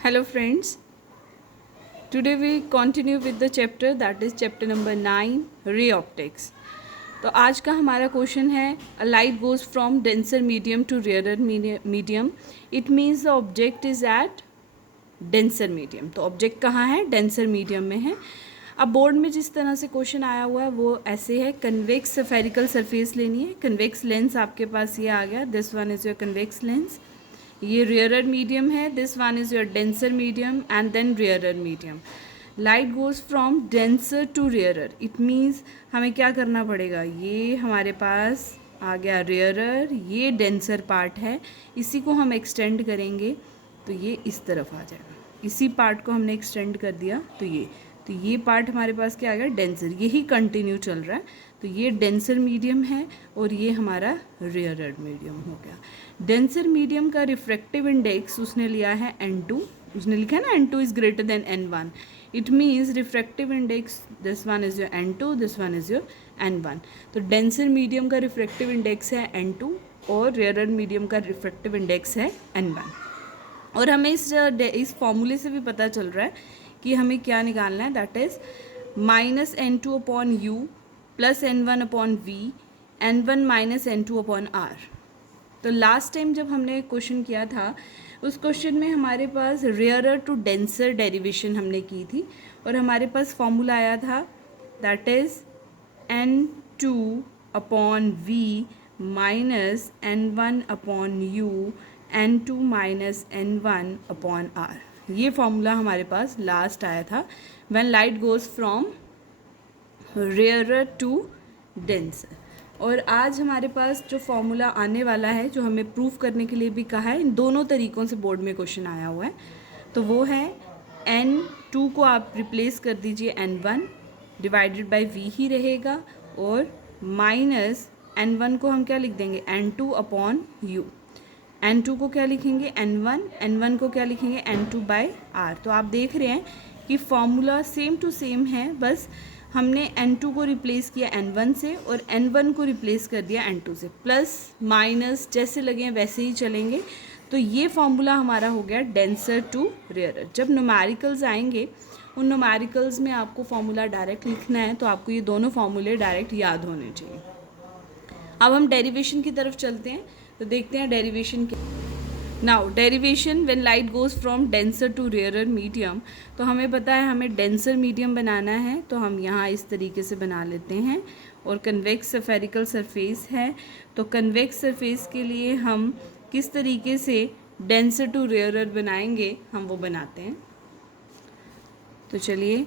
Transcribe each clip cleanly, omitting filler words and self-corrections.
Hello friends, today we continue with the chapter that is chapter number 9 ray optics. तो आज का हमारा question है a light goes from denser medium to rarer medium. It means the object is at denser medium. तो object कहाँ है? Denser medium में है. अब बोर्ड में जिस तरह से क्वेश्चन आया हुआ है वो ऐसे है. कन्वेक्स स्फेरिकल सरफेस लेनी है. कन्वेक्स लेंस आपके पास ये आ गया. This one is your convex lens. ये रेयरर मीडियम है. This one is your denser medium and then rarer medium. Light goes from denser to rarer. It means हमें क्या करना पड़ेगा? ये हमारे पास आ गया रेयरर, ये डेंसर पार्ट है, इसी को हम एक्सटेंड करेंगे तो ये इस तरफ आ जाएगा. इसी पार्ट को हमने एक्सटेंड कर दिया तो ये पार्ट हमारे पास क्या आ गया? डेंसर. यही कंटिन्यू चल रहा है. तो ये डेंसर मीडियम है और ये हमारा रेयरर मीडियम हो गया. डेंसर मीडियम का रिफ्रैक्टिव इंडेक्स उसने लिया है N2. उसने लिखा है ना N2 is greater than N1. It means refractive index this one is your N2, this one is your N1. तो डेंसर मीडियम का रिफ्रैक्टिव इंडेक्स है N2 और रेयरर मीडियम का रिफ्रैक्टिव इंडेक्स है N1. और हमें इस फॉर्मूले से भी पता चल रहा है कि हमें क्या निकालना है. That is -N2 upon U plus N1 upon V, N1 minus N2 upon R. तो लास्ट टाइम जब हमने क्वेश्चन किया था उस क्वेश्चन में हमारे पास रेयरर टू डेंसर डेरिवेशन हमने की थी और हमारे पास फॉर्मूला आया था. That is N2 upon V minus N1 upon U, N2 minus N1 upon R. ये फॉर्मूला हमारे पास लास्ट आया था when light goes from rarer to denser. और आज हमारे पास जो फॉर्मूला आने वाला है जो हमें प्रूफ करने के लिए भी कहा है, इन दोनों तरीक़ों से बोर्ड में क्वेश्चन आया हुआ है. तो वो है N2 को आप रिप्लेस कर दीजिए N1 डिवाइडेड बाय V ही रहेगा और माइनस N1 को हम क्या लिख देंगे? N2 upon U. N2 को क्या लिखेंगे? N1. N1 को क्या लिखेंगे? N2 bye R. तो आप देख रहे हैं कि फॉर्मूला सेम टू सेम है, बस हमने N2 को रिप्लेस किया N1 से और N1 को रिप्लेस कर दिया N2 से. प्लस माइनस जैसे लगे वैसे ही चलेंगे. तो ये फॉर्मूला हमारा हो गया डेंसर टू रेयरर. जब न्यूमेरिकल्स आएंगे उन न्यूमेरिकल्स में आपको फॉर्मूला डायरेक्ट लिखना है तो आपको ये दोनों फॉर्मूले डायरेक्ट याद होने चाहिए. अब हम डेरिवेशन की तरफ चलते हैं तो देखते हैं डेरिवेशन के. Now derivation when light goes from denser to rarer medium. तो हमें पता है हमें डेंसर मीडियम बनाना है तो हम यहाँ इस तरीके से बना लेते हैं. और कन्वेक्स स्फेरिकल सरफेस है तो कन्वेक्स सरफेस के लिए हम किस तरीके से डेंसर टू रेयरर बनाएंगे हम वो बनाते हैं. तो चलिए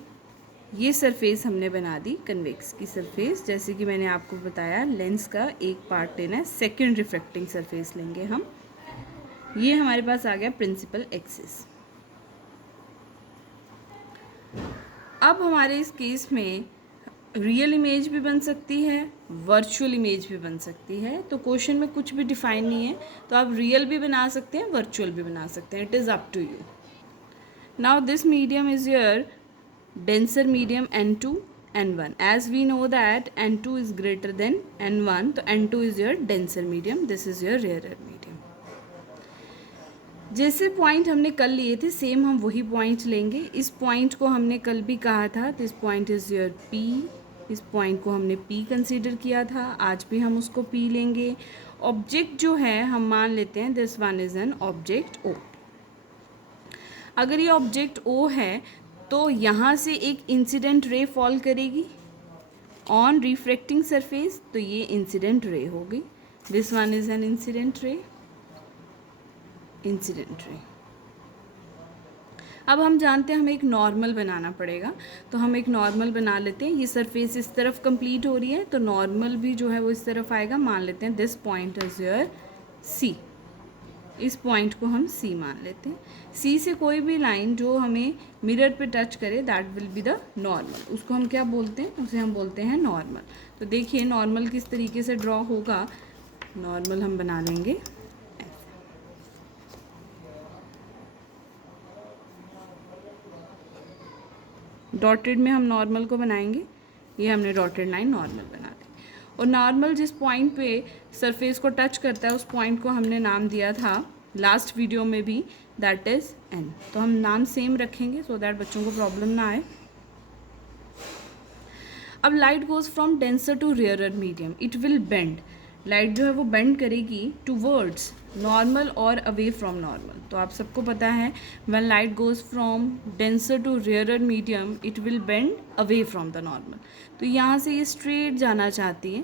ये सरफेस हमने बना दी कन्वेक्स की सरफेस. जैसे कि मैंने आपको बताया लेंस का एक पार्ट लेना है, सेकेंड रिफ्रैक्टिंग सरफेस लेंगे हम. ये हमारे पास आ गया प्रिंसिपल एक्सिस. अब हमारे इस केस में रियल इमेज भी बन सकती है, वर्चुअल इमेज भी बन सकती है. तो क्वेश्चन में कुछ भी डिफाइन नहीं है तो आप रियल भी बना सकते हैं, वर्चुअल भी बना सकते हैं. It is up to you. Now this medium is your denser medium N2, N1. As we know that N2 is greater than N1, तो N2 is your denser medium, this is your rarer medium. जैसे point हमने कल लिए थे same हम वही point लेंगे. इस पॉइंट को हमने कल भी कहा था this point is your P. इस पॉइंट को हमने P कंसीडर किया था, आज भी हम उसको P लेंगे. ऑब्जेक्ट जो है हम मान लेते हैं this one is an object O. अगर ये ऑब्जेक्ट O है तो यहाँ से एक इंसिडेंट रे फॉल करेगी ऑन रिफ्रैक्टिंग सरफेस, तो ये इंसिडेंट रे होगी. This one is an incident ray. अब हम जानते हैं हमें एक नॉर्मल बनाना पड़ेगा तो हम एक नॉर्मल बना लेते हैं. ये सरफेस इस तरफ कंप्लीट हो रही है तो नॉर्मल भी जो है वो इस तरफ आएगा. मान लेते हैं this point is your C. इस पॉइंट को हम C मान लेते हैं. C से कोई भी लाइन जो हमें मिरर पे टच करे that will be the normal. उसको हम क्या बोलते हैं? उसे हम बोलते हैं नॉर्मल. तो देखिए नॉर्मल किस तरीके से ड्रॉ होगा. नॉर्मल हम बना लेंगे ऐसे. डॉटेड में हम नॉर्मल को बनाएंगे. ये हमने डॉटेड लाइन नॉर्मल बना दी. और नॉर्मल जिस पॉइंट पे सरफेस को टच करता है उस पॉइंट को हमने नाम दिया था लास्ट वीडियो में भी, दैट इज़ एन। तो हम नाम सेम रखेंगे सो दैट बच्चों को प्रॉब्लम ना आए। अब light goes from denser to rarer medium, it will bend. Light जो है वो बेंड करेगी टूवर्ड्स नॉर्मल और अवे फ्रॉम नॉर्मल। तो आप सबको पता है when light goes from denser to rarer medium it will bend away from the normal. तो यहाँ से ये स्ट्रेट जाना चाहती है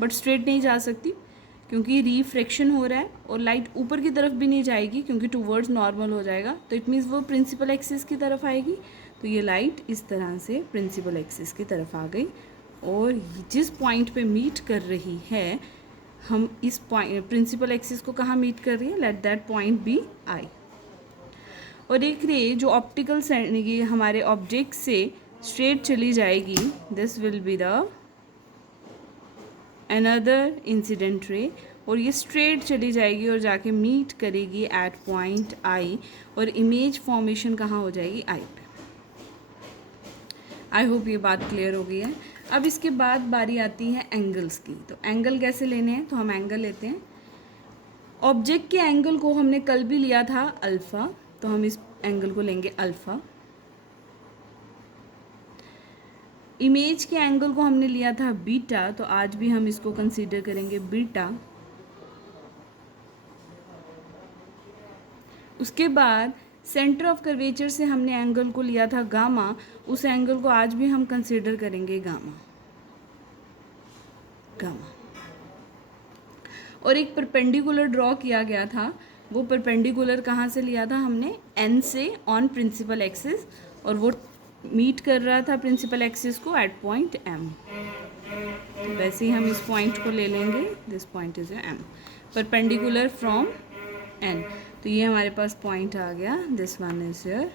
बट स्ट्रेट नहीं जा सकती क्योंकि रिफ्रैक्शन हो रहा है, और लाइट ऊपर की तरफ भी नहीं जाएगी क्योंकि टूवर्ड्स नॉर्मल हो जाएगा। तो इट मीन्स वो प्रिंसिपल एक्सिस की तरफ आएगी। तो ये लाइट इस तरह से प्रिंसिपल एक्सिस की तरफ आ गई, और जिस पॉइंट पे मीट कर रही है, हम इस पॉइंट प्रिंसिपल एक्सिस को कहाँ मीट कर रही है, let that point be I. और एक रे जो ऑप्टिकल ये हमारे ऑब्जेक्ट से स्ट्रेट चली जाएगी, this will be the another incident ray, और ये स्ट्रेट चली जाएगी और जाके मीट करेगी एट पॉइंट आई, और इमेज फॉर्मेशन कहाँ हो जाएगी, आई पे। आई होप ये बात क्लियर हो गई है। अब इसके बाद बारी आती है एंगल्स की। तो एंगल कैसे लेने हैं, तो हम एंगल लेते हैं। ऑब्जेक्ट के एंगल को हमने कल भी लिया था अल्फ़ा, तो हम इस एंगल को लेंगे अल्फ़ा। इमेज के एंगल को हमने लिया था बीटा, तो आज भी हम इसको कंसीडर करेंगे बीटा। उसके बाद सेंटर ऑफ कर्वेचर से हमने एंगल को लिया था गामा, उस एंगल को आज भी हम कंसीडर करेंगे गामा। गामा। और एक परपेंडिकुलर ड्रॉ किया गया था, वो परपेंडिकुलर कहाँ से लिया था हमने, एन से ऑन प्रिंसिपल एक्सिस, और वो मीट कर रहा था प्रिंसिपल एक्सिस को एट पॉइंट एम। वैसे ही हम इस पॉइंट को ले लेंगे, this point is M, perpendicular from N. तो ये हमारे पास पॉइंट आ गया, this one is your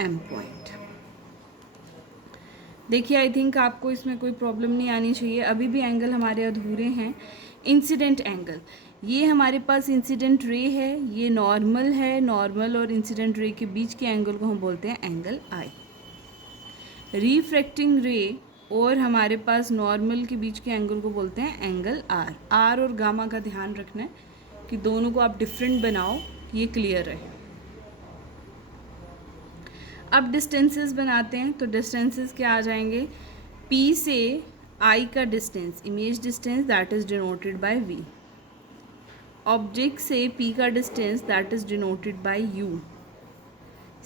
M point. देखिए आई थिंक आपको इसमें कोई प्रॉब्लम नहीं आनी चाहिए। अभी भी एंगल हमारे अधूरे हैं। इंसिडेंट एंगल, ये हमारे पास इंसिडेंट रे है, ये नॉर्मल है, नॉर्मल और इंसिडेंट रे के बीच के एंगल को हम बोलते हैं एंगल आई। रिफ्रैक्टिंग रे और हमारे पास नॉर्मल के बीच के एंगल को बोलते हैं एंगल आर। आर और गामा का ध्यान रखना है कि दोनों को आप डिफरेंट बनाओ, ये क्लियर रहे। अब डिस्टेंसेस बनाते हैं, तो डिस्टेंसेस क्या आ जाएंगे, P से I का distance, image distance, that is denoted bye V। Object से P का distance, that is denoted bye U।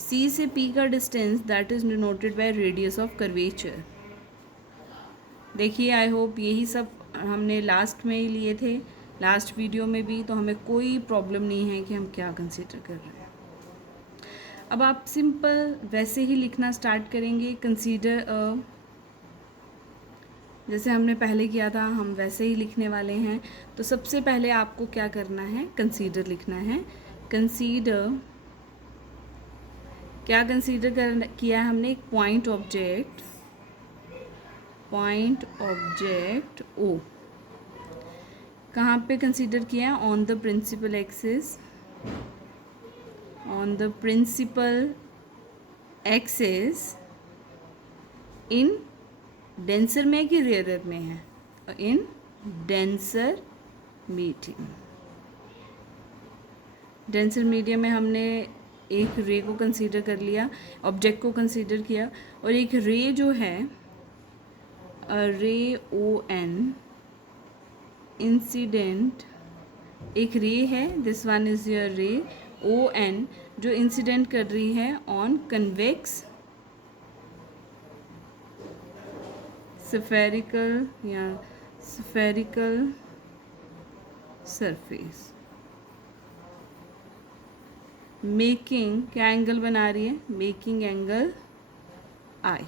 C से P का distance, that is denoted by radius of curvature. देखिए आई होप यही सब हमने लास्ट में ही लिए थे, लास्ट वीडियो में भी, तो हमें कोई प्रॉब्लम नहीं है कि हम क्या कंसीडर कर रहे हैं। अब आप सिंपल वैसे ही लिखना स्टार्ट करेंगे, कंसीडर जैसे हमने पहले किया था हम वैसे ही लिखने वाले हैं। तो सबसे पहले आपको क्या करना है, कंसीडर लिखना है। कंसीडर क्या कंसीडर किया है हमने, एक पॉइंट ऑब्जेक्ट ओ कहाँ पे कंसीडर किया है, on the principal axis, on the principal axis in denser में कि रेयरर में है, in denser medium. Denser medium में हमने एक रे को कंसीडर कर लिया, ऑब्जेक्ट को कंसीडर किया, और एक रे जो है रे ओ एन इंसिडेंट, एक रे है, दिस वन इज योर रे ओ एन, जो इंसिडेंट कर रही है ऑन कन्वेक्स स्फेरिकल या स्फेरिकल सरफेस। मेकिंग क्या एंगल बना रही है, मेकिंग एंगल आई।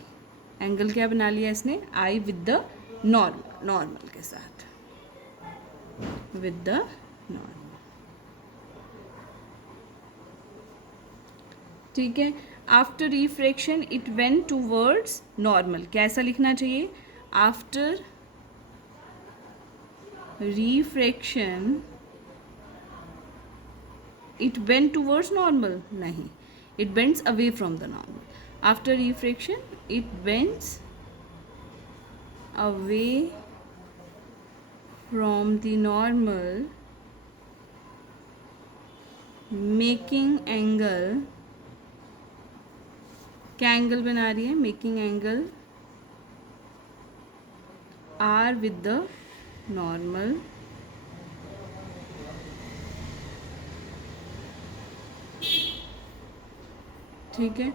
एंगल क्या बना लिया इसने, i with the normal, normal के साथ, विद द नॉर्मल। ठीक है। After refraction it went towards normal, कैसा लिखना चाहिए, after refraction it went towards normal, नहीं, it bends away from the normal. After refraction it bends away from the normal making angle, क्या angle बना रही है, making angle r with the normal ठीक है।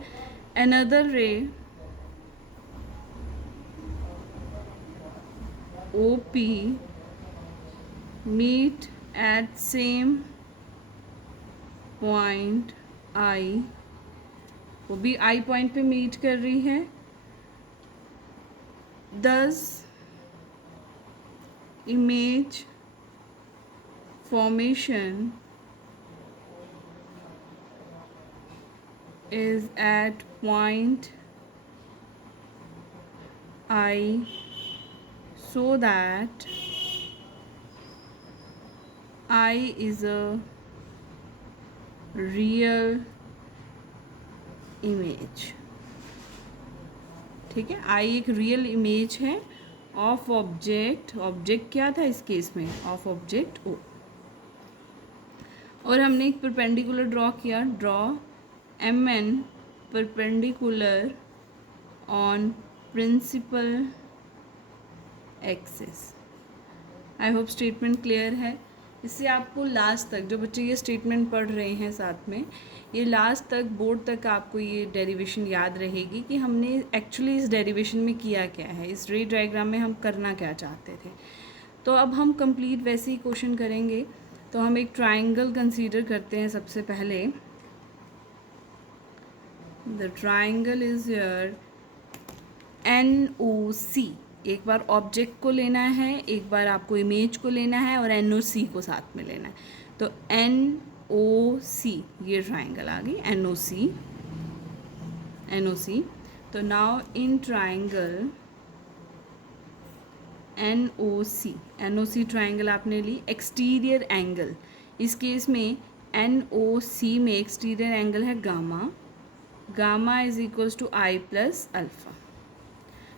अनदर रे OP meet at same point I, वो भी I पॉइंट पे मीट कर रही है। Thus image formation is at point I so that I is a real image, ठीक है। आई एक रियल इमेज है ऑफ ऑब्जेक्ट, ऑब्जेक्ट क्या था इस केस में, ऑफ ऑब्जेक्ट ओ। और हमने एक परपेंडिकुलर ड्रॉ किया, draw MN perpendicular on principal axis. I hope statement clear है। इससे आपको लास्ट तक, जो बच्चे ये स्टेटमेंट पढ़ रहे हैं साथ में, ये लास्ट तक बोर्ड तक आपको ये डेरिवेशन याद रहेगी कि हमने एक्चुअली इस डेरिवेशन में किया क्या है, इस रे डायग्राम में हम करना क्या चाहते थे। तो अब हम कंप्लीट वैसे ही क्वेश्चन करेंगे। तो हम एक ट्राइंगल कंसीडर करते हैं सबसे पहले। The triangle is your NOC। एक बार ऑब्जेक्ट को लेना है, एक बार आपको इमेज को लेना है और NOC को साथ में लेना है। तो NOC ये ट्राइंगल आ गई, NOC। तो now in triangle NOC triangle आपने ली, एक्सटीरियर एंगल, इस केस में NOC में एक्सटीरियर एंगल है gamma is equals to I plus alpha.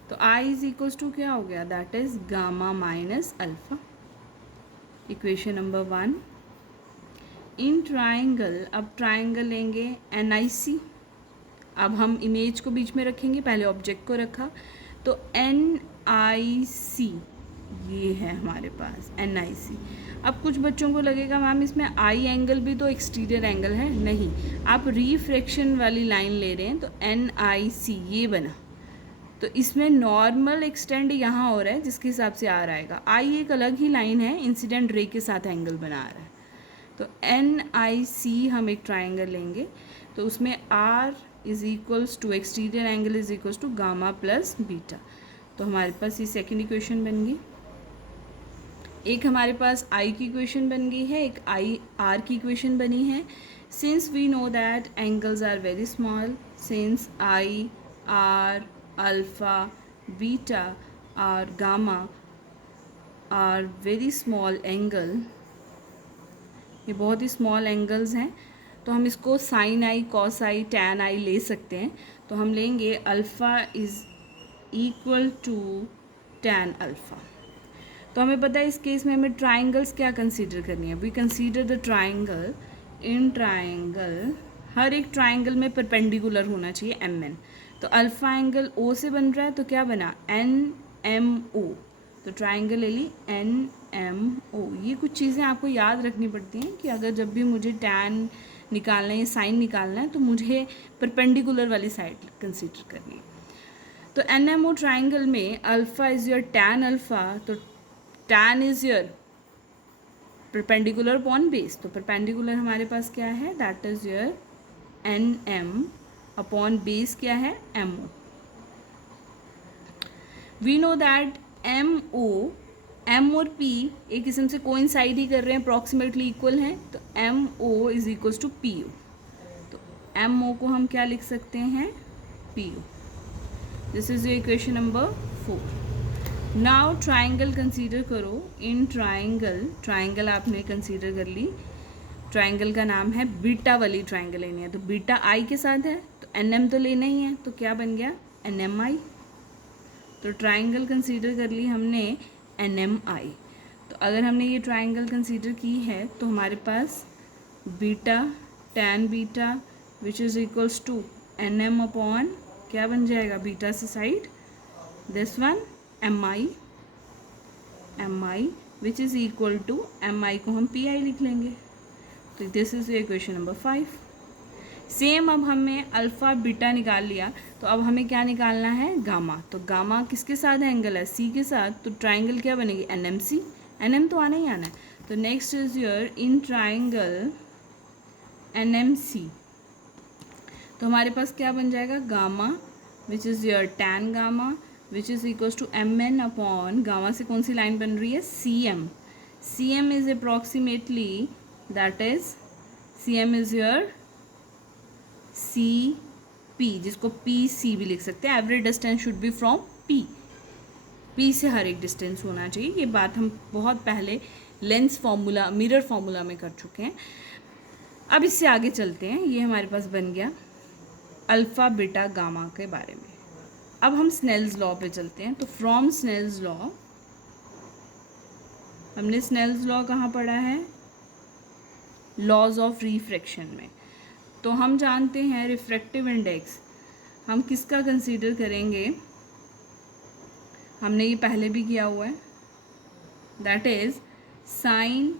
तो I इज इक्वल्स टू क्या हो गया, that is gamma minus alpha. Equation number 1। In triangle, अब ट्राइंगल लेंगे NIC। अब हम इमेज को बीच में रखेंगे, पहले ऑब्जेक्ट को रखा, तो NIC ये है हमारे पास NIC। अब कुछ बच्चों को लगेगा मैम इसमें आई एंगल भी तो एक्सटीरियर एंगल है, नहीं, आप रिफ्रैक्शन वाली लाइन ले रहे हैं, तो NIC ये बना। तो इसमें नॉर्मल एक्सटेंड यहाँ हो रहा है, जिसके हिसाब से आ रहेगा। आई एक अलग ही लाइन है, इंसिडेंट रे के साथ एंगल बना रहा है। तो NIC हम एक ट्राइंगल लेंगे, तो उसमें R is equals to exterior angle is equals to gamma plus beta. तो हमारे पास ये सेकेंड इक्वेशन बन गई। एक हमारे पास I की इक्वेशन बन गई है, एक R की इक्वेशन बनी है। Since we know that angles are very small, since I, R, alpha, beta और gamma are very small angle, ये बहुत ही स्मॉल एंगल्स हैं, तो हम इसको sine i, cos i, tan i ले सकते हैं। तो हम लेंगे alpha is equal to tan alpha. तो हमें पता है इस केस में हमें ट्राइंगल्स क्या कंसीडर करनी है। We consider the triangle, in triangle हर एक ट्राइंगल में परपेंडिकुलर होना चाहिए MN। तो अल्फ़ा एंगल O से बन रहा है, तो क्या बना NMO। तो ट्राइंगल ले ली NMO। ये कुछ चीज़ें आपको याद रखनी पड़ती हैं कि अगर जब भी मुझे टैन निकालना है या साइन निकालना है, तो मुझे परपेंडिकुलर वाली साइड कंसीडर करनी है। तो NMO ट्राइंगल में alpha is your tan alpha, तो tan is your perpendicular upon base. तो परपेंडिकुलर हमारे पास क्या है, that is your NM upon base क्या है MO। We know that M और P एक किस्म से कोइंसाइड ही कर रहे हैं, अप्रॉक्सीमेटली इक्वल हैं, तो MO is equals to PO। तो MO को हम क्या लिख सकते हैं, PO। This is your equation number 4। Now triangle consider करो। इन ट्राइंगल आपने कंसीडर कर ली, ट्राइंगल का नाम है बीटा वाली ट्राइंगल लेनी है, तो बीटा I के साथ है, तो NM तो लेना ही है, तो क्या बन गया NMI। तो ट्राइंगल कंसीडर कर ली हमने NMI। तो अगर हमने ये ट्राइंगल कंसीडर की है, तो हमारे पास beta tan beta which is equals to N M upon क्या बन जाएगा बीटा से side this one M I which is equal to M I को हम पी आई लिख लेंगे. तो this is equation number 5. Same अब हमें अल्फ़ा बीटा निकाल लिया तो अब हमें क्या निकालना है गामा. तो गामा किसके साथ एंगल है सी के साथ. तो ट्राइंगल क्या बनेगी N M C. N M तो आना ही आना है. तो next is your in triangle N M C. तो हमारे पास क्या बन जाएगा gamma which is your tan gamma which is equals to M N upon gamma से कौन सी लाइन बन रही है C M. C M is approximately that is C M is your C P जिसको पी सी भी लिख सकते हैं. Every distance should be from P. P से हर एक डिस्टेंस होना चाहिए. ये बात हम बहुत पहले लेंस फार्मूला मिरर फार्मूला में कर चुके हैं. अब इससे आगे चलते हैं. ये हमारे पास बन गया अल्फ़ा बीटा गामा के बारे में. अब हम स्नेल्स लॉ पे चलते हैं. तो फ्रॉम स्नेल्स लॉ हमने स्नेल्स लॉ कहाँ पढ़ा है लॉज ऑफ रिफ्रैक्शन में. तो हम जानते हैं रिफ्रैक्टिव इंडेक्स हम किसका कंसीडर करेंगे. हमने ये पहले भी किया हुआ है that is sine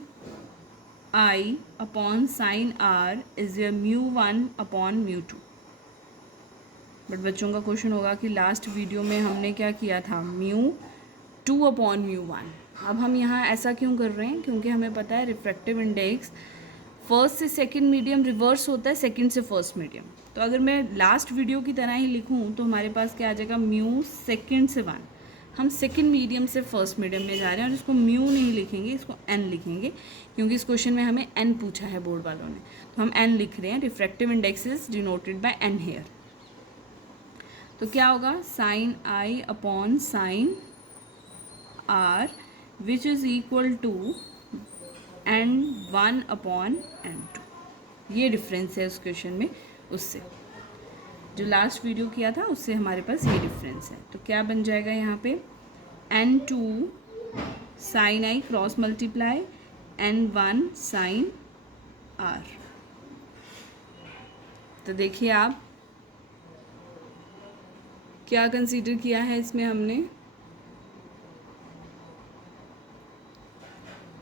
I upon sine R is your mu one upon mu two. But बच्चों का क्वेश्चन होगा कि लास्ट वीडियो में हमने क्या किया था mu two upon mu one. अब हम यहाँ ऐसा क्यों कर रहे हैं क्योंकि हमें पता है रिफ्रैक्टिव इंडेक्स फर्स्ट से सेकंड मीडियम रिवर्स होता है सेकंड से फर्स्ट मीडियम. तो अगर मैं लास्ट वीडियो की तरह ही लिखूँ तो हमारे पास क्या आ जाएगा म्यू सेकंड से वन. हम सेकंड मीडियम से फर्स्ट मीडियम में जा रहे हैं और इसको म्यू नहीं लिखेंगे इसको एन लिखेंगे क्योंकि इस क्वेश्चन में हमें एन पूछा है बोर्ड वालों ने. तो हम एन लिख रहे हैं. Refractive index is denoted by N here. तो क्या होगा sine I upon sine R which is equal to N one upon N two. ये डिफरेंस है उस क्वेश्चन में उससे जो लास्ट वीडियो किया था उससे हमारे पास ये डिफरेंस है. तो क्या बन जाएगा यहाँ पे N two sine I cross multiply N one sine R. तो देखिए आप क्या कंसीडर किया है इसमें हमने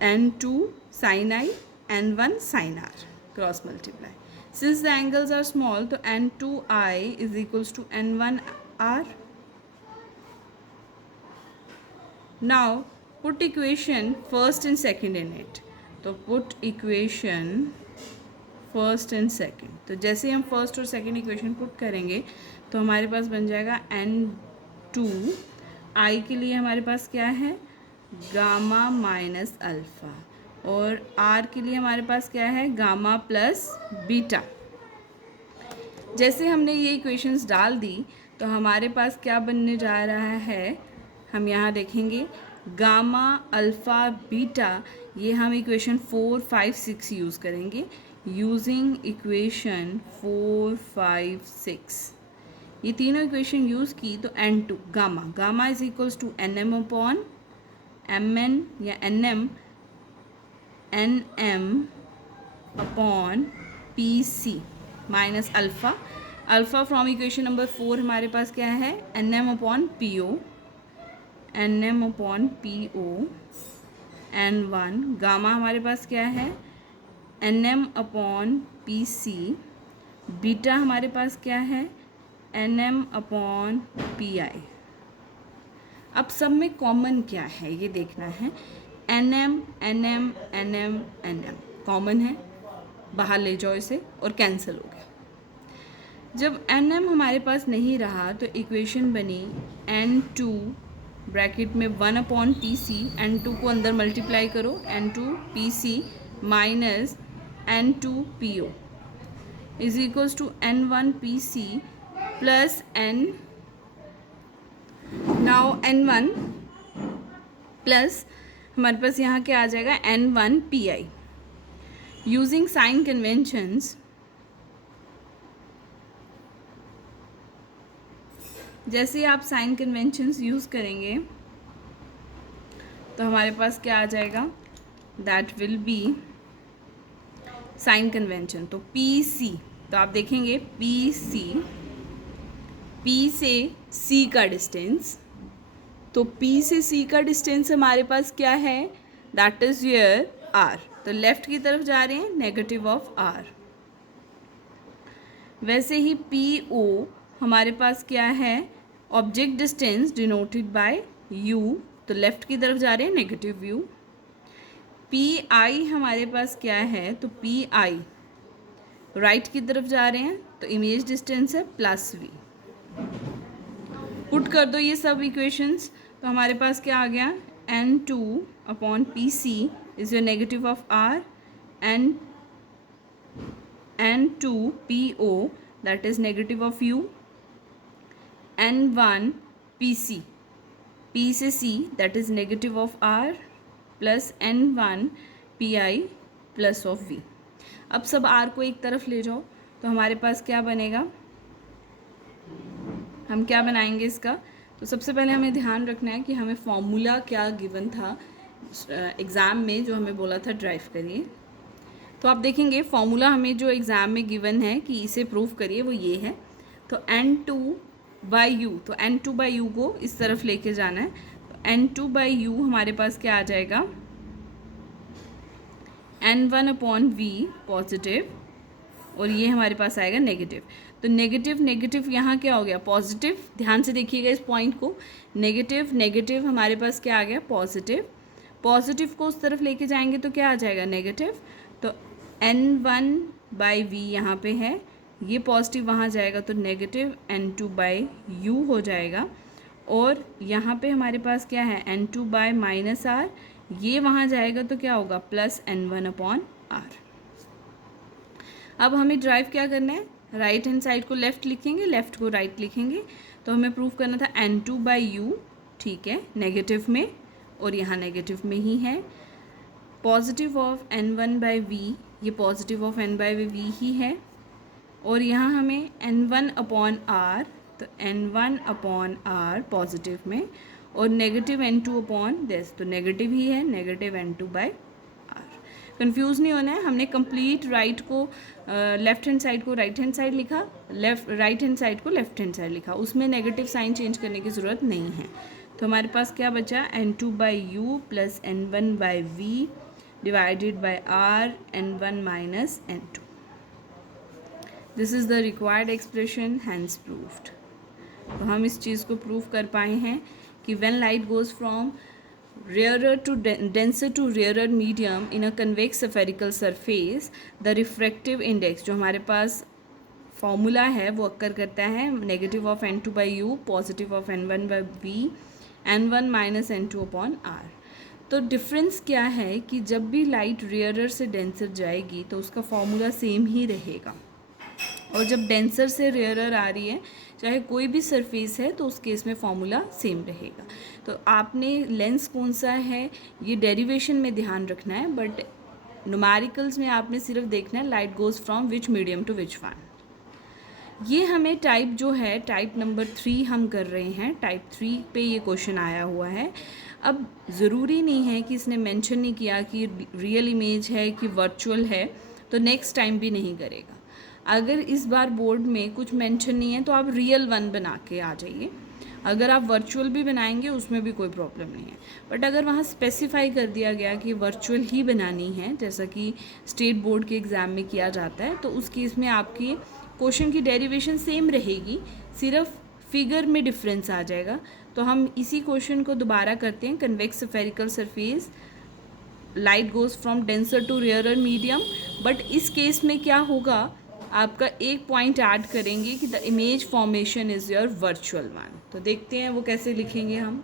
N two sine I N one sine R cross multiply. Since the angles are small, तो n2i is equals to n1r. Now put equation first and second in it. तो put equation first and second. तो जैसे ही हम first और second equation put करेंगे तो हमारे पास बन जाएगा n2 i के लिए हमारे पास क्या है गामा माइनस अल्फ़ा और r के लिए हमारे पास क्या है गामा प्लस बीटा. जैसे हमने ये इक्वेशंस डाल दी तो हमारे पास क्या बनने जा रहा है हम यहाँ देखेंगे गामा अल्फ़ा बीटा. ये हम इक्वेशन 4, 5, 6 यूज़ करेंगे. यूजिंग इक्वेशन 4, 5, 6 ये तीनों इक्वेशन यूज़ की तो n2 gamma is equals to N M upon M N या N M upon P C minus alpha. Alpha from equation number 4 हमारे पास क्या है N M upon P O N one. Gamma हमारे पास क्या है N M upon P C. Beta हमारे पास क्या है N M upon P I. अब सब में कॉमन क्या है ये देखना है. एन एम कॉमन है बाहर ले जाओ इसे और कैंसिल हो गया. जब एन एम हमारे पास नहीं रहा तो इक्वेशन बनी n2 ब्रैकेट में 1 अपॉन पी सी. n2 को अंदर मल्टीप्लाई करो n2 P C minus n2 P O is equals to n1 P C plus n. Now n1 plus हमारे पास यहाँ क्या आ जाएगा n1 P I. Using sign conventions जैसे आप साइन कन्वेंशंस यूज़ करेंगे तो हमारे पास क्या आ जाएगा that will be sign convention. तो पी सी, तो आप देखेंगे पी सी, पी से सी का डिस्टेंस, तो पी से सी का डिस्टेंस हमारे पास क्या है, दैट इज योर आर। तो लेफ्ट की तरफ जा रहे हैं, नेगेटिव ऑफ आर। वैसे ही पी ओ हमारे पास क्या है, object distance denoted by you, तो लेफ्ट की तरफ जा रहे हैं, नेगेटिव यू। पी आई हमारे पास क्या है, तो पी आई राइट की तरफ जा रहे हैं, तो इमेज डिस्टेंस है प्लस वी। पुट कर दो ये सब इक्वेशंस, तो हमारे पास क्या आ गया, N2 upon P C is your negative of R, and N2 PO that is negative of U, N1 PC, P से C that is negative of R plus N1 PI plus of V। अब सब R को एक तरफ ले जाओ, तो हमारे पास क्या बनेगा, हम क्या बनाएंगे इसका। तो सबसे पहले हमें ध्यान रखना है कि हमें फॉर्मूला क्या गिवन था एग्ज़ाम में, जो हमें बोला था ड्राइव करिए। तो आप देखेंगे फॉर्मूला हमें जो एग्ज़ाम में गिवन है कि इसे प्रूव करिए, वो ये है। तो N2/U, तो N2/U को इस तरफ लेके जाना है। तो N2/U हमारे पास क्या आ जाएगा, N1/V पॉजिटिव, और ये हमारे पास आएगा नेगेटिव। तो नेगेटिव नेगेटिव यहाँ क्या हो गया, पॉजिटिव। ध्यान से देखिएगा इस पॉइंट को, नेगेटिव नेगेटिव हमारे पास क्या आ गया, पॉजिटिव। पॉजिटिव को उस तरफ लेके जाएंगे तो क्या आ जाएगा, नेगेटिव। तो N1/V यहाँ पे है, ये पॉजिटिव वहाँ जाएगा तो नेगेटिव N2/U हो जाएगा। और यहाँ पे हमारे पास क्या है, N2/-R, ये वहाँ जाएगा तो क्या होगा, प्लस N1/R। अब हमें ड्राइव क्या करना है, राइट हैंड साइड को लेफ़्ट लिखेंगे, लेफ़्ट को राइट लिखेंगे। तो हमें प्रूव करना था N2/U, ठीक है, नेगेटिव में, और यहाँ नेगेटिव में ही है। पॉजिटिव ऑफ N1/V, ये पॉजिटिव ऑफ N/V ही है। और यहाँ हमें N1/R, तो N1/R पॉजिटिव में, और नेगेटिव N2/this, तो नेगेटिव ही है, नेगेटिव N2/R। कंफ्यूज नहीं होना है, हमने कंप्लीट राइट को लेफ्ट हैंड साइड को राइट हैंड साइड लिखा, राइट हैंड साइड को लेफ्ट हैंड साइड लिखा, उसमें नेगेटिव साइन चेंज करने की ज़रूरत नहीं है। तो हमारे पास क्या बचा, N2/U plus N1/V divided by R, N1 minus N2. This is the required expression, hence proved. तो हम इस चीज़ को प्रूव कर पाए हैं कि when light goes from rarer to denser to rarer medium in a convex spherical surface, the refractive index, जो हमारे पास फॉर्मूला है वो अक्कर करता है negative of N2/U, positive of N1/V, N1 minus N2/R। तो डिफरेंस क्या है कि जब भी लाइट रेयरर से डेंसर जाएगी तो उसका फॉर्मूला सेम ही रहेगा, और जब डेंसर से रेयरर आ रही है, चाहे कोई भी सरफेस है, तो उस केस में फॉर्मूला सेम रहेगा। तो आपने लेंस कौन सा है ये डेरिवेशन में ध्यान रखना है, बट न्यूमेरिकल्स में आपने सिर्फ देखना है light goes from which medium to which one. ये हमें टाइप जो है, टाइप नंबर 3 हम कर रहे हैं, टाइप 3 पे ये क्वेश्चन आया हुआ है। अब ज़रूरी नहीं है कि इसने मेंशन नहीं किया कि रियल इमेज है कि वर्चुअल है, तो नेक्स्ट टाइम भी नहीं करेगा। अगर इस बार बोर्ड में कुछ मेंशन नहीं है तो आप रियल वन बना के आ जाइए। अगर आप वर्चुअल भी बनाएंगे उसमें भी कोई प्रॉब्लम नहीं है, बट अगर वहाँ स्पेसिफाई कर दिया गया कि वर्चुअल ही बनानी है, जैसा कि स्टेट बोर्ड के एग्ज़ाम में किया जाता है, तो उस केस में आपकी क्वेश्चन की डेरिवेशन सेम रहेगी, सिर्फ फिगर में डिफरेंस आ जाएगा। तो हम इसी क्वेश्चन को दोबारा करते हैं, convex spherical surface, light goes from denser to rarer medium, but इस केस में क्या होगा, आपका एक पॉइंट ऐड करेंगे कि the image formation is your virtual one. तो देखते हैं वो कैसे लिखेंगे हम।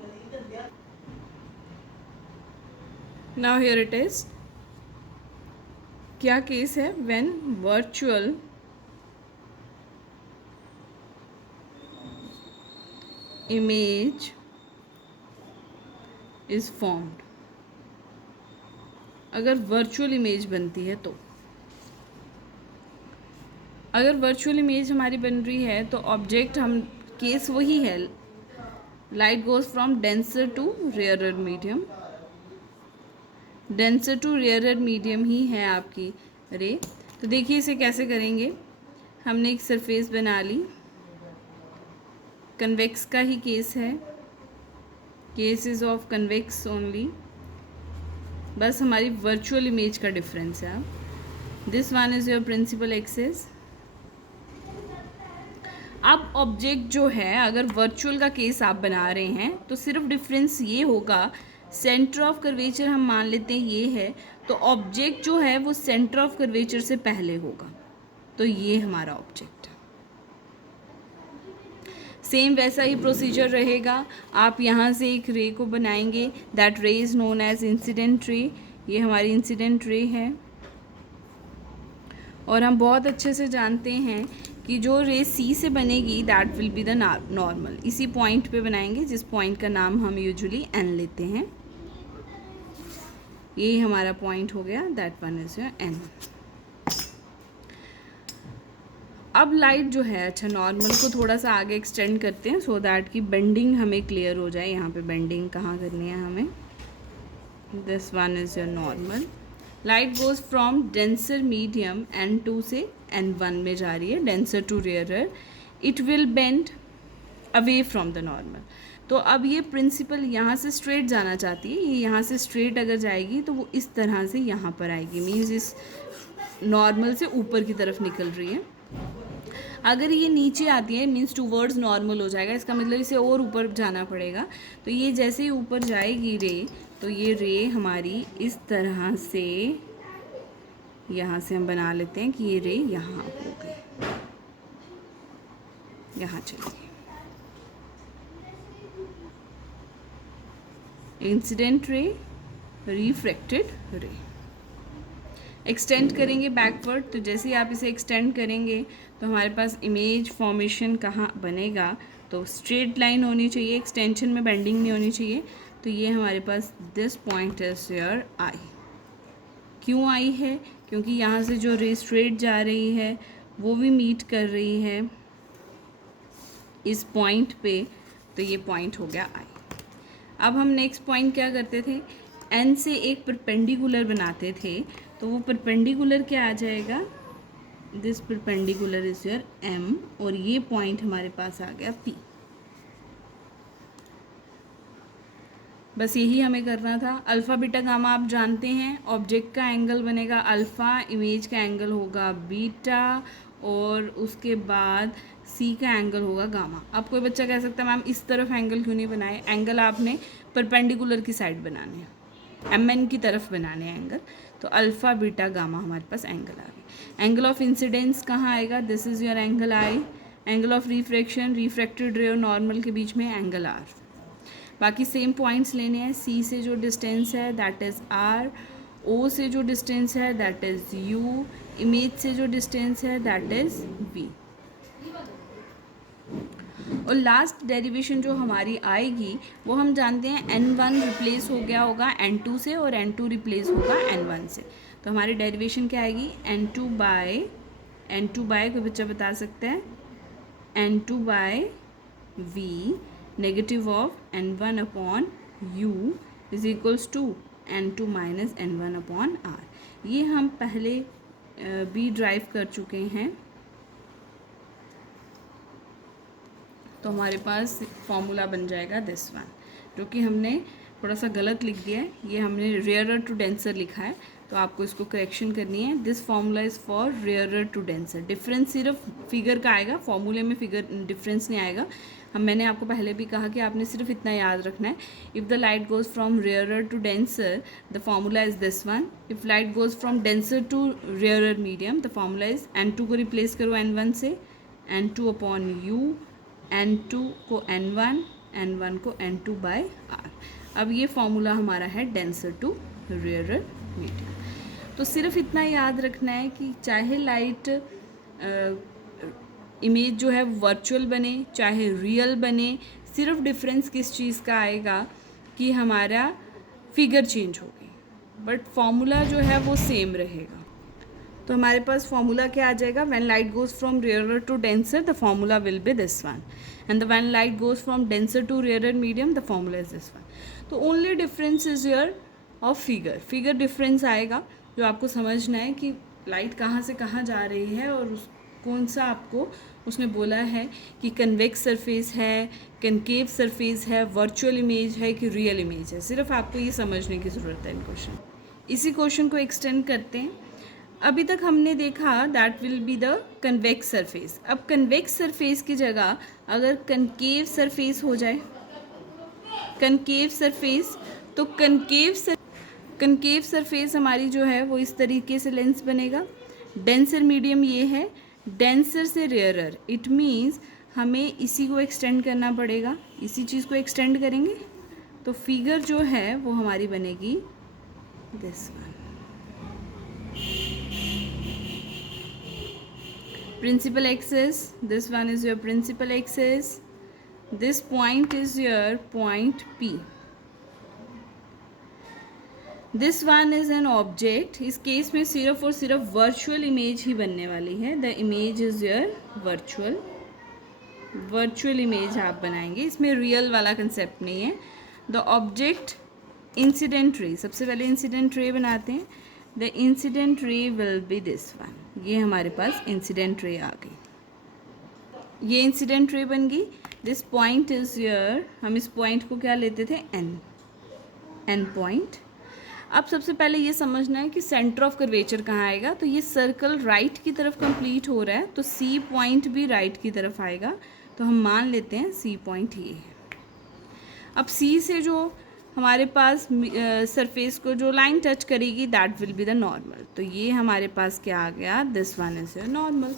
नाउ हियर इट इज़, क्या केस है, when virtual image is formed. अगर वर्चुअल इमेज बनती है तो, अगर वर्चुअल इमेज हमारी बन रही है तो ऑब्जेक्ट, हम केस वही है, light goes from denser to rarer medium, denser to rarer medium ही है आपकी रे। तो देखिए इसे कैसे करेंगे। हमने एक सरफेस बना ली, कन्वेक्स का ही केस है, case is of convex only, बस हमारी वर्चुअल इमेज का डिफरेंस है। This one is your principal axis. अब ऑब्जेक्ट जो है, अगर वर्चुअल का केस आप बना रहे हैं तो सिर्फ डिफरेंस ये होगा, सेंटर ऑफ कर्वेचर हम मान लेते हैं ये है, तो ऑब्जेक्ट जो है वो सेंटर ऑफ कर्वेचर से पहले होगा, तो ये हमारा ऑब्जेक्ट है। सेम वैसा ही प्रोसीजर रहेगा। आप यहाँ से एक रे को बनाएंगे, दैट रे is known as incident ray. ये हमारी इंसिडेंट रे है, और हम बहुत अच्छे से जानते हैं कि जो रे सी से बनेगी that will be the normal. इसी पॉइंट पे बनाएंगे जिस पॉइंट का नाम हम यूजुअली एन लेते हैं। ये हमारा पॉइंट हो गया, that one is your N. अब लाइट जो है, अच्छा नॉर्मल को थोड़ा सा आगे एक्सटेंड करते हैं सो दैट कि बेंडिंग हमें क्लियर हो जाए। यहाँ पे बेंडिंग कहाँ करनी है हमें, this one is your normal. Light goes from denser medium N2 से N1 में जा रही है, denser to rarer. It will bend away from the normal. तो अब ये प्रिंसिपल यहाँ से स्ट्रेट जाना चाहती है, ये यहाँ से स्ट्रेट अगर जाएगी तो वो इस तरह से यहाँ पर आएगी, मीन्स इस नॉर्मल से ऊपर की तरफ निकल रही है। अगर ये नीचे आती है मीन्स टूवर्ड्स नॉर्मल हो जाएगा, इसका मतलब इसे और ऊपर जाना पड़ेगा। तो ये जैसे ही ऊपर जाएगी रे, तो ये रे हमारी इस तरह से, यहाँ से हम बना लेते हैं कि ये रे यहाँ हो गई, यहाँ चली गई। इंसिडेंट रे, रिफ्रैक्टेड रे। एक्सटेंड करेंगे बैकवर्ड, तो जैसे ही आप इसे एक्सटेंड करेंगे तो हमारे पास इमेज फॉर्मेशन कहाँ बनेगा, तो स्ट्रेट लाइन होनी चाहिए, एक्सटेंशन में बेंडिंग नहीं होनी चाहिए। तो ये हमारे पास दिस पॉइंट इज योर आई। क्यों आई है, क्योंकि यहाँ से जो रे स्ट्रेट जा रही है वो भी मीट कर रही है इस पॉइंट पे, तो ये पॉइंट हो गया आई। अब हम नेक्स्ट पॉइंट क्या करते थे, एन से एक परपेंडिकुलर बनाते थे, तो वो परपेंडिकुलर क्या आ जाएगा, this perpendicular is your M, और ये पॉइंट हमारे पास आ गया पी। बस यही हमें करना था। अल्फ़ा बीटा गामा आप जानते हैं, ऑब्जेक्ट का एंगल बनेगा अल्फ़ा, इमेज का एंगल होगा बीटा, और उसके बाद सी का एंगल होगा गामा। अब कोई बच्चा कह सकता है मैम इस तरफ एंगल क्यों नहीं बनाए, एंगल आपने परपेंडिकुलर की साइड बनाने हैं, MN की तरफ बनाने हैं एंगल। तो अल्फ़ा बीटा गामा हमारे पास एंगल आ गए। एंगल ऑफ इंसिडेंस कहाँ आएगा, this is your angle I. Angle of refraction, refracted रे और नॉर्मल के बीच में एंगल आर। बाकी सेम पॉइंट्स लेने हैं, सी से जो डिस्टेंस है दैट इज़ आर, ओ से जो डिस्टेंस है दैट इज़ यू, इमेज से जो डिस्टेंस है दैट इज़ वी। और लास्ट डेरिवेशन जो हमारी आएगी वो हम जानते हैं N1 रिप्लेस हो गया होगा N2 से, और N2 रिप्लेस होगा N1 से। तो हमारी डेरिवेशन क्या आएगी, N2 बाय कोई बच्चा बता सकता है, N2 by V negative of N1 upon U is equals to N2 minus N1 upon R। ये हम पहले भी ड्राइव कर चुके हैं, तो हमारे पास फॉर्मूला बन जाएगा दिस वन, जो कि हमने थोड़ा सा गलत लिख दिया है, ये हमने रेयरर टू डेंसर लिखा है, तो आपको इसको करेक्शन करनी है। This formula is for rarer to denser. Difference सिर्फ फिगर का आएगा, फॉर्मूले में फिगर डिफरेंस नहीं आएगा। मैंने आपको पहले भी कहा कि आपने सिर्फ इतना याद रखना है, if the light goes from rarer to denser the formula is this one, if light goes from denser to rarer medium the formula is N2 को रिप्लेस करो N1 से, N2 अपॉन U, N2 को N1, N1 को N2 bye R। अब ये formula हमारा है denser to rarer medium. तो सिर्फ इतना याद रखना है कि चाहे लाइट इमेज जो है वर्चुअल बने चाहे रियल बने, सिर्फ डिफरेंस किस चीज़ का आएगा कि हमारा फिगर चेंज होगी, बट फॉर्मूला जो है वो सेम रहेगा। तो हमारे पास फॉर्मूला क्या आ जाएगा, when light goes from rarer to denser the formula will be this one, and when light goes from denser to rarer medium the formula is this one. तो only difference is your of figure difference आएगा, जो आपको समझना है कि light कहाँ से कहाँ जा रही है और कौन सा आपको उसने बोला है कि कन्वेक्स सरफेस है, कनकेव सरफेस है, वर्चुअल इमेज है कि रियल इमेज है। सिर्फ आपको ये समझने की ज़रूरत है इन क्वेश्चन। इसी क्वेश्चन को एक्सटेंड करते हैं। अभी तक हमने देखा that will be the convex surface. अब कन्वेक्स सरफेस की जगह अगर कनकेव सरफेस हो जाए, कनकेव सरफेस, तो कनकेव सरफेस हमारी जो है वो इस तरीके से लेंस बनेगा। डेंसर मीडियम ये है, डेंसर से रेयरर, इट मीन्स हमें इसी को एक्सटेंड करना पड़ेगा। इसी चीज़ को एक्सटेंड करेंगे तो फिगर जो है वो हमारी बनेगी this one. Principal axis, this one is your principal axis, this point is your point P। This one is an object. इस केस में सिर्फ और सिर्फ वर्चुअल इमेज ही बनने वाली है। The image is your virtual image आप बनाएंगे, इसमें रियल वाला कंसेप्ट नहीं है। द ऑब्जेक्ट इंसिडेंट रे, सबसे पहले इंसिडेंट रे बनाते हैं। The incident ray will be this one. ये हमारे पास इंसिडेंट रे आ गई, ये इंसिडेंट रे बन गई। दिस पॉइंट इज़ योर, हम इस पॉइंट को क्या लेते थे, एन पॉइंट। अब सबसे पहले ये समझना है कि सेंटर ऑफ कर्वेचर कहाँ आएगा। तो ये सर्कल राइट की तरफ कंप्लीट हो रहा है, तो सी पॉइंट भी राइट की तरफ आएगा। तो हम मान लेते हैं सी पॉइंट ये है। अब सी से जो हमारे पास सरफेस को जो लाइन टच करेगी that will be the normal. तो ये हमारे पास क्या आ गया, this one is your normal.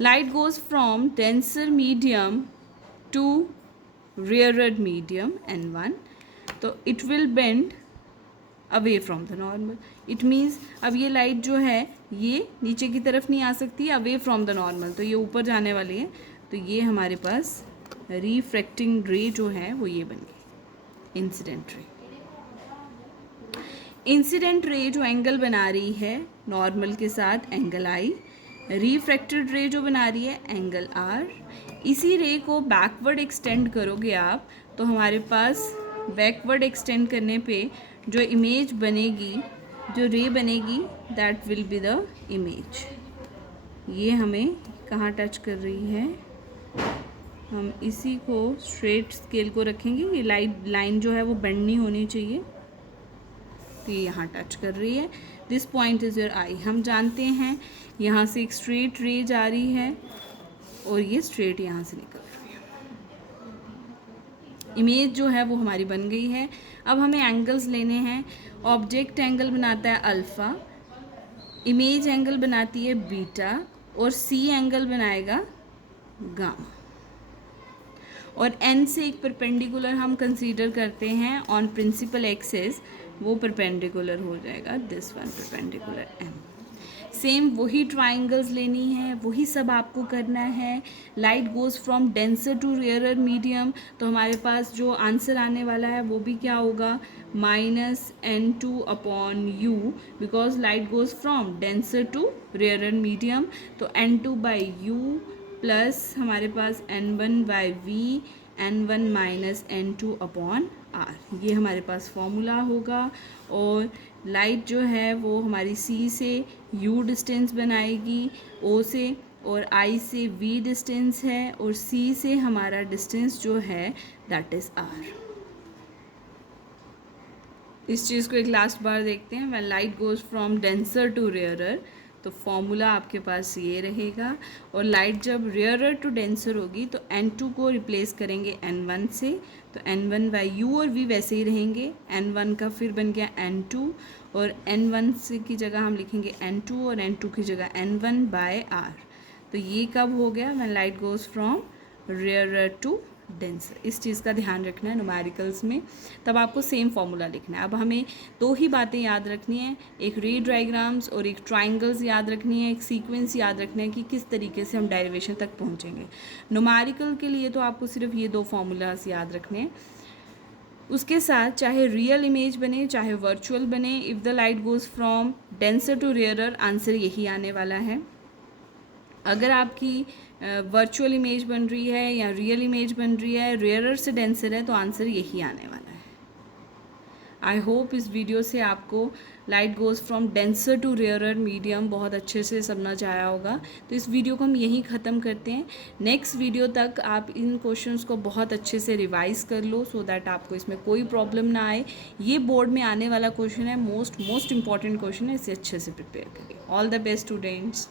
Light goes from denser medium to rarer medium N1, तो it will bend away from the normal. It means अब ये लाइट जो है ये नीचे की तरफ नहीं आ सकती, अवे फ्रॉम द नॉर्मल, तो ये ऊपर जाने वाली है। तो ये हमारे पास रिफ्रैक्टिंग रे जो है वो ये बन गई इंसिडेंट रे। इंसिडेंट रे जो एंगल बना रही है नॉर्मल के साथ एंगल आई, रिफ्रैक्टेड रे जो बना रही है एंगल आर। इसी रे को बैकवर्ड एक्सटेंड करोगे आप तो हमारे पास बैकवर्ड एक्सटेंड करने पे जो इमेज बनेगी, जो रे बनेगी that will be the image. ये हमें कहाँ टच कर रही है, हम इसी को स्ट्रेट स्केल को रखेंगे। ये लाइन जो है वो बेंड नहीं होनी चाहिए, तो ये यहाँ टच कर रही है। दिस पॉइंट इज़ योर आई। हम जानते हैं यहाँ से एक स्ट्रेट रे जा रही है और ये स्ट्रेट यहाँ से निकल रही है। इमेज जो है वो हमारी बन गई है। अब हमें एंगल्स लेने हैं। ऑब्जेक्ट एंगल बनाता है अल्फ़ा, इमेज एंगल बनाती है बीटा और सी एंगल बनाएगा गामा। और एन से एक परपेंडिकुलर हम कंसीडर करते हैं ऑन प्रिंसिपल एक्सिस, वो परपेंडिकुलर हो जाएगा this one, perpendicular M. Same वही ट्राइंगल्स लेनी है, वही सब आपको करना है। Light goes from denser to rarer medium, तो हमारे पास जो आंसर आने वाला है वो भी क्या होगा, -N2 upon U, because light goes from denser to rarer medium. तो N2 बाई U प्लस हमारे पास N1 by V, N1 minus N2 upon R, ये हमारे पास फॉर्मूला होगा। और लाइट जो है वो हमारी C से U डिस्टेंस बनाएगी, O से, और I से V डिस्टेंस है, और C से हमारा डिस्टेंस जो है दैट इज़ R। इस चीज़ को एक लास्ट बार देखते हैं। When light goes from denser to rarer, तो फॉर्मूला आपके पास ये रहेगा। और लाइट जब रेयरर टू डेंसर होगी तो N2 को रिप्लेस करेंगे N1 से, तो N1 बाई U और V वैसे ही रहेंगे। N1 का फिर बन गया N2, और N1 से की जगह हम लिखेंगे N2 और N2 की जगह N1 बाय R। तो ये कब हो गया, when light goes from rarer to denser. इस चीज़ का ध्यान रखना है न्यूमेरिकल्स में, तब आपको सेम फॉर्मूला लिखना है। अब हमें दो ही बातें याद रखनी है, एक रे डायग्राम्स और एक ट्राइंगल्स याद रखनी है, एक सीक्वेंस याद रखना है कि किस तरीके से हम डेरिवेशन तक पहुंचेंगे। न्यूमेरिकल के लिए तो आपको सिर्फ ये दो फॉर्मूलाज याद रखने हैं। उसके साथ चाहे रियल इमेज बने चाहे वर्चुअल बने, if the light goes from denser to rarer, answer यही आने वाला है। अगर आपकी वर्चुअल इमेज बन रही है या रियल इमेज बन रही है, रेयरर से डेंसर है, तो आंसर यही आने वाला है। आई होप इस वीडियो से आपको light goes from denser to rarer medium बहुत अच्छे से समझ आया होगा। तो इस वीडियो को हम यहीं ख़त्म करते हैं। नेक्स्ट वीडियो तक आप इन क्वेश्चंस को बहुत अच्छे से रिवाइज़ कर लो सो दैट आपको इसमें कोई प्रॉब्लम ना आए। ये बोर्ड में आने वाला क्वेश्चन है, मोस्ट इंपॉर्टेंट क्वेश्चन है, इसे अच्छे से प्रिपेयर करिए। All the best students.